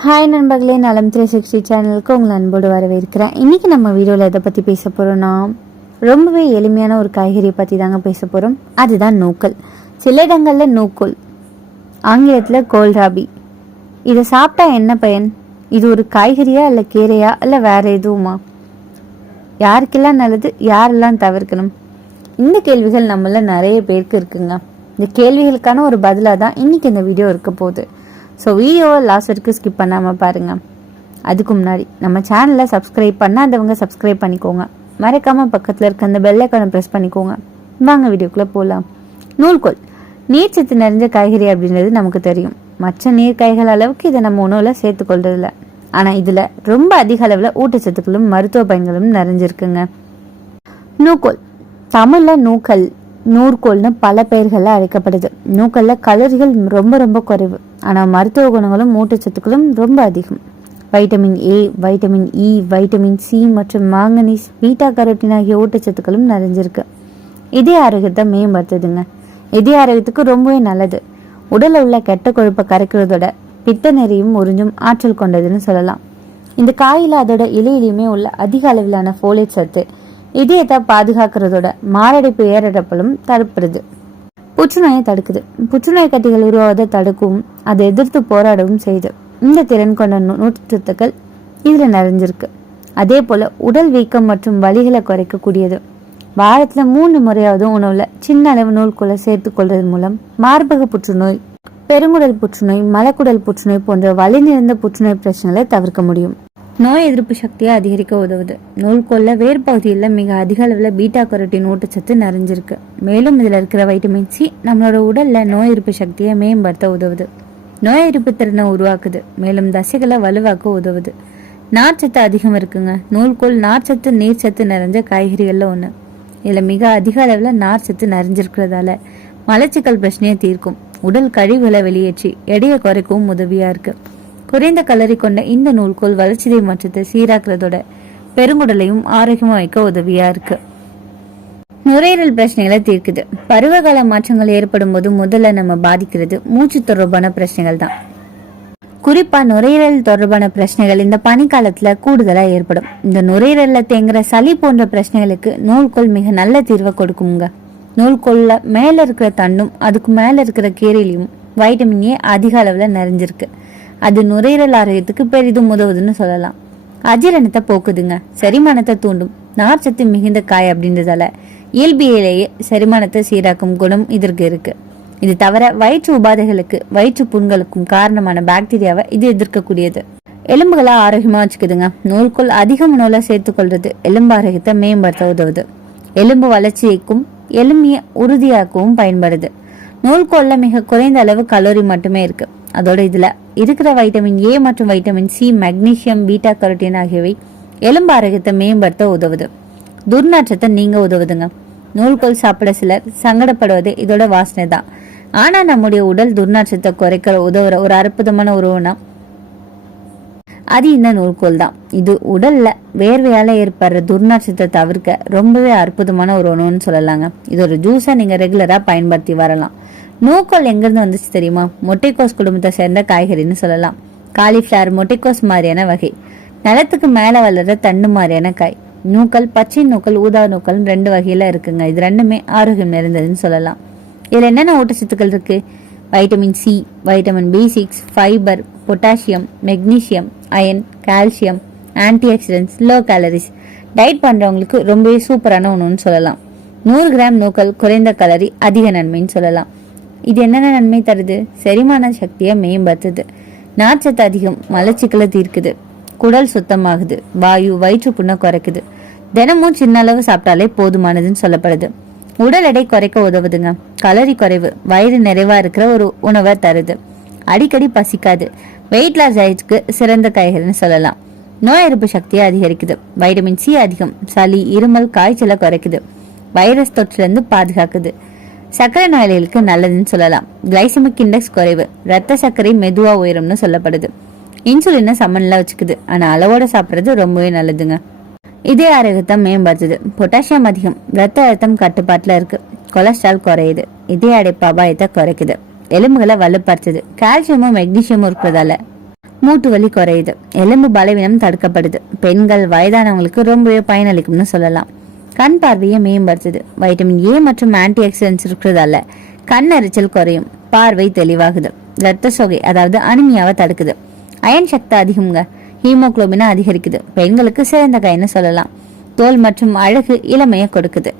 Hi நண்பர்களே நலம் three sixty சேனலுக்கு உங்களை அன்போடு வரவேற்கிறேன். இன்றைக்கி நம்ம வீடியோவில் எதை பற்றி பேச போகிறோன்னா ரொம்பவே எளிமையான ஒரு காய்கறியை பற்றி தாங்க பேச போகிறோம் அதுதான் நூக்கல். சில இடங்களில் நூக்கோல் ஆங்கிலத்தில் கோல்ராபி. இதை சாப்பிட்டா என்ன பயன்? இது ஒரு காய்கறியா இல்லை கீரையா? இல்லை வேற எதுவுமா? யாருக்கெல்லாம் நல்லது யாரெல்லாம் தவிர்க்கணும்? இந்த கேள்விகள் நம்மள நிறைய பேருக்கு இருக்குங்க. இந்த கேள்விகளுக்கான ஒரு பதிலாக தான் இன்னைக்கு இந்த வீடியோ இருக்க போகுது. ஸோ வீடியோவை லாஸ்ட் வரைக்கும் ஸ்கிப் பண்ணாமல் பாருங்க. அதுக்கு முன்னாடி நம்ம சேனலை சப்ஸ்கிரைப் பண்ணாதவங்க சப்ஸ்கிரைப் பண்ணிக்கோங்க. மறக்காமல் பக்கத்தில் இருக்க அந்த பெல் ப்ரெஸ் பண்ணிக்கோங்க. வாங்க வீடியோக்குள்ளே போகலாம் நூல்கோல். நீர்ச்சத்து நிறைஞ்ச காய்கறி அப்படின்றது நமக்கு தெரியும். மற்ற நீர் காய்கள் அளவுக்கு இதை நம்ம உணவில் சேர்த்துக்கொள்றதில்ல. ஆனால் இதில் ரொம்ப அதிக அளவில் ஊட்டச்சத்துக்களும் மருத்துவ பயன்களும் நிறைஞ்சிருக்குங்க. நூக்கோல் தமிழில் நூக்கல் நூற்கோல்னு பல பெயர்களில் அழைக்கப்படுது. நூக்கல்ல கலோரிகள் ரொம்ப ரொம்ப குறைவு. ஆனால் மருத்துவ குணங்களும் ஊட்டச்சத்துக்களும் ரொம்ப அதிகம். Vitamin A vitamin E vitamin C மற்றும் மாங்கனீஸ் பீட்டா கரோட்டின் ஆகிய ஊட்டச்சத்துக்களும் நிறைஞ்சிருக்கு. இதய ஆரோக்கியத்தை மேம்படுத்துதுங்க. இதய ஆரோக்கியத்துக்கு ரொம்பவே நல்லது. உடலில் உள்ள கெட்ட கொழுப்பை கரைக்கிறதோட பித்த நெறியும் உறிஞ்சும் ஆற்றல் கொண்டதுன்னு சொல்லலாம். இந்த காயில் அதோட இலையிலையுமே உள்ள அதிக அளவிலான ஃபோலேட் சத்து இதயத்தை பாதுகாக்கிறதோட மாரடைப்பு ஏறடப்பலும் தடுப்புறது புற்றுநோயை தடுக்குது. புற்றுநோய் கட்டிகள் உருவாவதை தடுக்கவும் அதை எதிர்த்து போராடவும் செய்யுது. இந்த திறன் கொண்ட நூற்றுத்துக்கள் இதில் இதுல நிறைஞ்சிருக்கு. அதே போல உடல் வீக்கம் மற்றும் வலிகளை குறைக்கக்கூடியது. வாரத்துல மூணு முறையாவது உணவுல சின்ன அளவு நூல்குள்ள சேர்த்து கொள்வதன் மூலம் மார்பக புற்றுநோய் பெருங்குடல் புற்றுநோய் மலக்குடல் புற்றுநோய் போன்ற வலி நிறைந்த புற்றுநோய் பிரச்சனைகளை தவிர்க்க முடியும். நோய் எதிர்ப்பு சக்தியை அதிகரிக்க உதவுது. நூல்கோல்ல வேர் பகுதியில் மிக அதிக அளவில் பீட்டா கரோட்டின் ஊட்டச்சத்து நிறைஞ்சிருக்கு. மேலும் இதில் இருக்கிற வைட்டமின் சி நம்மளோட உடல்ல நோய் எதிர்ப்பு சக்தியை மேம்படுத்த உதவுது. நோய் எதிர்ப்பு திறனை உருவாக்குது. மேலும் தசைகளை வலுவாக்க உதவுது. நார்ச்சத்து அதிகம் இருக்குங்க. நூல்கோல் நார்ச்சத்து நீர்ச்சத்து நிறைஞ்ச காய்கறிகளில் ஒன்று இதில் மிக அதிக அளவில் நார்ச்சத்து நிறைஞ்சிருக்கிறதால மலச்சிக்கல் பிரச்சனையை தீர்க்கும். உடல் கழிவுகளை வெளியேற்றி எடையை குறைக்கவும் உதவியா இருக்கு. குறைந்த கலரி கொண்ட இந்த நூல்கோல் வளர்ச்சிதை மாற்றத்தை சீராக்குறதோட பெருங்குடலையும் ஆரோக்கியமா வைக்க உதவியா இருக்கு. நுரையீரல் பிரச்சனைகளை தீர்க்குது. பருவகால மாற்றங்கள் ஏற்படும் போது முதல்ல நம்ம பாதிக்கிறது மூச்சு தொடர்பான பிரச்சனைகள் தான். குறிப்பா நுரையீரல் தொடர்பான பிரச்சனைகள் இந்த பனிக்காலத்துல கூடுதலா ஏற்படும். இந்த நுரையீரல்ல தேங்குற சளி போன்ற பிரச்சனைகளுக்கு நூல்கோல் மிக நல்ல தீர்வை கொடுக்குங்க. நூல்கோல்ல மேல இருக்கிற தண்ணும் அதுக்கு மேல இருக்கிற கீரையிலையும் வைட்டமின் ஏ அதிக அளவுல நிறைஞ்சிருக்கு. அது நுரையீரல் ஆரோக்கியத்துக்கு பெரிதும் உதவுதுன்னு சொல்லலாம். அஜீரணத்தை போக்குதுங்க. செரிமானத்தை தூண்டும். நார்ச்சத்து மிகுந்த காய் அப்படின்றதால இயல்பியலேயே செரிமானத்தை சீராக்கும் குணம் இதற்கு இருக்கு. இது தவிர வயிற்று உபாதைகளுக்கு வயிற்று புண்களுக்கும் காரணமான பாக்டீரியாவை இது எதிர்க்கக்கூடியது. எலும்புகளை ஆரோக்கியமா வச்சுக்குதுங்க. நூல்கோல் அதிக உணவுல சேர்த்துக்கொள்றது எலும்பு ஆரோக்கியத்தை மேம்படுத்த உதவுது. எலும்பு வளர்ச்சியைக்கும் எலும்பிய உறுதியாக்கவும் பயன்படுது. நூல்கோளில் மிக குறைந்த அளவு கலோரி மட்டுமே இருக்கு. அதோட இதில் இருக்கிற வைட்டமின் ஏ மற்றும் vitamin C magnesium beta carotene ஆகியவை எலும்பு ஆரோக்கியத்தை மேம்படுத்த உதவுது. துர்நாற்றத்தை நீங்க உதவுதுங்க. நூல்கோல் சாப்பிட சிலர் சங்கடப்படுவது இதோட வாசனை தான். ஆனா நம்முடைய உடல் துர்நாற்றத்தை குறைக்க உதவுற ஒரு அற்புதமான உறவுனா அது இந்த நூல்கோல் தான். இது உடல்ல வேர்வையால ஏற்படுற துர்நாற்றத்தை தவிர்க்க ரொம்பவே அற்புதமான ஒரு உணவுன்னு சொல்லலாங்க. இது ஒரு ஜூஸை நீங்க ரெகுலரா பயன்படுத்தி வரலாம். நூக்கோல் எங்கேருந்து வந்துச்சு தெரியுமா? மொட்டைக்கோஸ் குடும்பத்தை சேர்ந்த காய்கறின்னு சொல்லலாம். காலிஃப்ளவர் மொட்டைக்கோஸ் மாதிரியான வகை. நிலத்துக்கு மேலே வளர்ற தண்டு மாதிரியான காய். நூக்கல் பச்சை நூக்கல் ஊதா நூக்கல் ரெண்டு வகையில் இருக்குங்க. இது ரெண்டுமே ஆரோக்கியம் நிறைந்ததுன்னு சொல்லலாம். இதில் என்னென்ன ஊட்டச்சத்துக்கள் இருக்கு? Vitamin C vitamin B six fibre potassium magnesium iron calcium antioxidants low calories diet பண்ணுறவங்களுக்கு ரொம்பவே சூப்பரான ஒன்றுன்னு சொல்லலாம். நூறு கிராம் நூக்கல் குறைந்த கலரி அதிக நன்மைன்னு சொல்லலாம். இது என்னென்ன நன்மை தருது? செரிமான சக்தியை மேம்படுத்துது. நார்ச்சத்து அதிகம் மலச்சிக்கலை தீர்க்குது. குடல் சுத்தமாகுது. வாயு வயிற்றுப்புண்ணை குறைக்குது. தினமும் சின்ன அளவு சாப்பிட்டாலே போதுமானதுன்னு சொல்லப்படுது. உடல் எடை குறைக்க உதவுதுங்க. கலரி குறைவு வயிறு நிறைவா இருக்கிற ஒரு உணவை தருது. அடிக்கடி பசிக்காது. வெயிட் லாஸ் ஆயிட்டுக்கு சிறந்த காய்கறின்னு சொல்லலாம். நோய் எதிர்ப்பு சக்தியை அதிகரிக்குது. வைட்டமின் சி அதிகம். சளி இருமல் காய்ச்சலை குறைக்குது. வைரஸ் தொற்றிலிருந்து பாதுகாக்குது. சர்க்கரை நோயாளிகளுக்கு நல்லதுன்னு சொல்லலாம். கிளைசமிக் இண்டெக்ஸ் குறைவு. ரத்த சர்க்கரை மெதுவா உயரும்னு சொல்லப்படுது. இன்சுலினை சமன்ல வச்சுக்குது. ஆனா அளவோட சாப்பிட்றது ரொம்பவே நல்லதுங்க. இதே ஆரோக்கியத்தை மேம்படுத்துது. பொட்டாசியம் அதிகம். ரத்த அழுத்தம் கட்டுப்பாட்டில் இருக்கு. கொலஸ்ட்ரால் குறையுது. இதய அடைப்பு அபாயத்தை குறைக்குது. எலும்புகளை வலுப்படுத்துது. கால்சியமும் மெக்னீசியமும் இருக்கிறதால மூட்டு வலி குறையுது. எலும்பு பலவீனம் தடுக்கப்படுது. பெண்கள் வயதானவங்களுக்கு ரொம்பவே பயனளிக்கும்னு சொல்லலாம். கண் பார்வையை மேம்படுத்துது. வைட்டமின் ஏ மற்றும் ஆன்டி ஆக்சிடென்ட்ஸ் இருக்கிறதால கண் எரிச்சல் குறையும். பார்வை தெளிவாகுது. ரத்த சோகை அதாவது அனிமியாவை தடுக்குது. அயன் சக்தி அதிகம்ங்க. ஹீமோகுளோபினை அதிகரிக்குது. பெண்களுக்கு சிறந்த கைன்னு சொல்லலாம். தோல் மற்றும் அழகு இளமையை கொடுக்குது.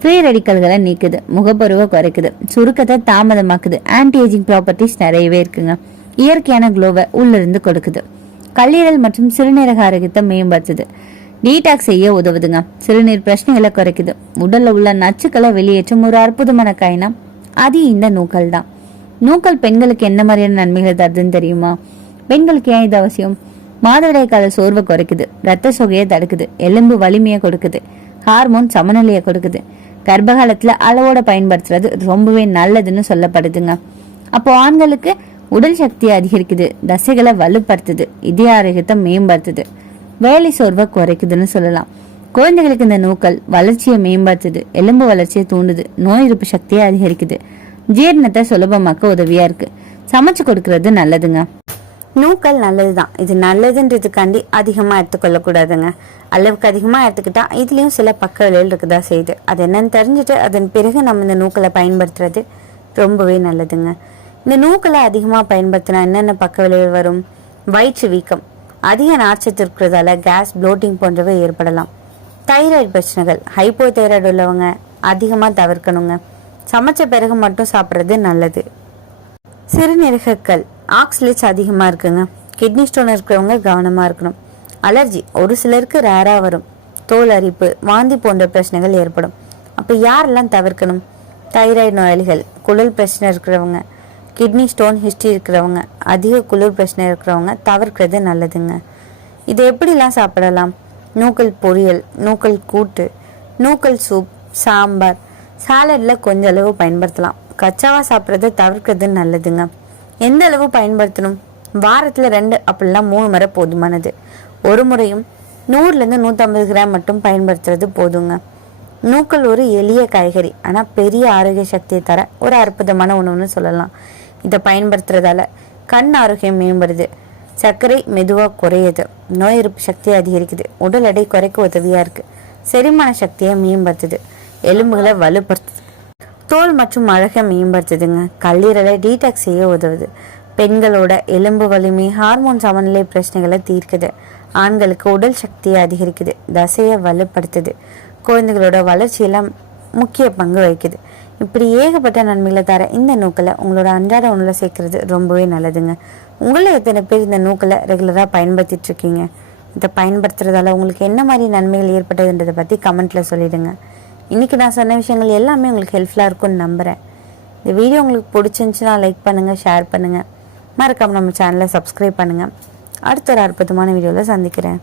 ஃப்ரீ ரெடிக்கல்களை நீக்குது. முகப்பருவை குறைக்குது. சுருக்கத்தை தாமதமாக்குது. ஆன்டி ஏஜிங் ப்ராப்பர்ட்டிஸ் நிறையவே இருக்குங்க. இயற்கையான குளோவை உள்ளிருந்து கொடுக்குது. கல்லீரல் மற்றும் சிறுநீரக ஆரோக்கியத்தை மேம்படுத்துது. டீடாக்ஸ் செய்ய உதவுதுங்க. சிறுநீர் பிரச்சனைகளை குறைக்குது. உடல்ல உள்ள நச்சுக்களை வெளியேற்றும் ஒரு அற்புதமான காயினா அது இந்த நூக்கல் தான். நூக்கல் பெண்களுக்கு என்ன மாதிரியான நன்மைகள் தருதுன்னு தெரியுமா? பெண்களுக்கு ஏன் இது அவசியம்? மாதவிடாய் கால சோர்வை குறைக்குது. ரத்த சோகையை தடுக்குது. எலும்பு வலிமையை கொடுக்குது. ஹார்மோன் சமநிலையை கொடுக்குது. கர்ப்பகாலத்துல அளவோட பயன்படுத்துறது ரொம்பவே நல்லதுன்னு சொல்லப்படுதுங்க. அப்போ ஆண்களுக்கு உடல் சக்தியை அதிகரிக்குது. தசைகளை வலுப்படுத்துது. இதய ஆரோக்கியத்தை மேம்படுத்துது. வேலை சோர்வை குறைக்குதுன்னு சொல்லலாம். குழந்தைகளுக்கு இந்த நூக்கள் வளர்ச்சியை மேம்படுத்துது எலும்பு வளர்ச்சியை தூண்டுது நோய் எதிர்ப்பு சக்தியை அதிகரிக்குது. ஜீரணத்தை சுலபமாக்க உதவியா இருக்கு. சமைச்சு கொடுக்கறது நல்லதுங்க. நூக்கள் நல்லதுதான். இது நல்லதுன்றதுக்காண்டி அதிகமாக எடுத்துக்கொள்ளக்கூடாதுங்க. அளவுக்கு அதிகமாக எடுத்துக்கிட்டா இதுலேயும் சில பக்க விளைவுகள் இருக்குதா செய்யுது. அது என்னன்னு தெரிஞ்சுட்டு அதன் பிறகு நம்ம இந்த நூக்களை பயன்படுத்துறது ரொம்பவே நல்லதுங்க. இந்த நூக்களை அதிகமாக பயன்படுத்தினா என்னென்ன பக்க விளைவு வரும்? வயிற்று வீக்கம் அதிக நார்ச்சத்து இருக்கிறதால கேஸ் ப்ளோட்டிங் போன்றவை ஏற்படலாம். தைராய்டு பிரச்சனைகள் ஹைப்போ தைராய்டு உள்ளவங்க அதிகமாக தவிர்க்கணுங்க. சமைச்ச பிறகு மட்டும் சாப்பிட்றது நல்லது. சிறுநீரகக்கல் ஆக்சிலேட்ஸ் அதிகமாக இருக்குங்க. கிட்னி ஸ்டோன் இருக்கிறவங்க கவனமாக இருக்கணும். அலர்ஜி ஒரு சிலருக்கு ரேராக வரும். தோல் அரிப்பு வாந்தி போன்ற பிரச்சனைகள் ஏற்படும். அப்போ யாரெல்லாம் தவிர்க்கணும்? தைராய்டு நோயாளிகள் குழல் பிரச்சனை இருக்கிறவங்க. கிட்னி ஸ்டோன் ஹிஸ்ட்ரி இருக்கிறவங்க அதிக குளிர் பிரச்சனை இருக்கிறவங்க தவிர்க்கிறது நல்லதுங்க. இது எப்படிலாம் சாப்பிடலாம்? நூக்கல் பொரியல் நூக்கல் கூட்டு நூக்கல் சூப் சாம்பார். சாலடில் கொஞ்ச அளவு பயன்படுத்தலாம். கச்சாவா சாப்பிட்றத தவிர்க்கிறது நல்லதுங்க. எந்த அளவு பயன்படுத்தணும்? வாரத்தில் ரெண்டு அப்படிலாம் மூணு முறை போதுமானது. ஒரு முறையும் நூறுலேருந்து நூற்றம்பது கிராம் மட்டும் பயன்படுத்துறது போதுங்க. நூக்கல் ஒரு எளிய காய்கறி ஆனால் பெரிய ஆரோக்கிய சக்தியை தர ஒரு அற்புதமான உணவுன்னு சொல்லலாம். இதை பயன்படுத்துறதால கண் ஆரோக்கியம் மேம்படுது. சர்க்கரை மெதுவாக குறையுது. நோய் எதிர்ப்பு சக்தி அதிகரிக்குது. உடல் எடை குறைக்க உதவியாக இருக்குது செரிமான சக்தியை மேம்படுத்துது. எலும்புகளை வலுப்படுத்துது. தோல் மற்றும் அழகை மேம்படுத்துதுங்க. கல்லீரலை டீடாக்ஸ் செய்ய உதவுது. பெண்களோட எலும்பு வலிமை ஹார்மோன் சமநிலை பிரச்சனைகளை தீர்க்குது. ஆண்களுக்கு உடல் சக்தியை அதிகரிக்குது. தசையை வலுப்படுத்துது. குழந்தைகளோட வளர்ச்சியெல்லாம் முக்கிய பங்கு வகிக்குது. இப்படி ஏகப்பட்ட நன்மைகளை தர இந்த நூக்களை உங்களோட அன்றாட உணவில் சேர்க்கறது ரொம்பவே நல்லதுங்க. உங்களை எத்தனை பேர் இந்த நூக்களை ரெகுலராக பயன்படுத்திட்டு இருக்கீங்க இதை பயன்படுத்துறதால உங்களுக்கு என்ன மாதிரி நன்மைகள் ஏற்பட்டதுன்றதை பற்றி கமெண்ட்டில் சொல்லிடுங்க. இன்றைக்கி நான் சொன்ன விஷயங்கள் எல்லாமே உங்களுக்கு ஹெல்ப்ஃபுல்லாக இருக்கும்னு நம்புகிறேன் இந்த வீடியோ உங்களுக்கு பிடிச்சிருந்துச்சுன்னா லைக் பண்ணுங்கள் ஷேர் பண்ணுங்கள் மறக்காமல் நம்ம சேனலை சப்ஸ்கிரைப் பண்ணுங்கள் அடுத்த ஒரு அற்புதமான வீடியோவில் சந்திக்கிறேன்.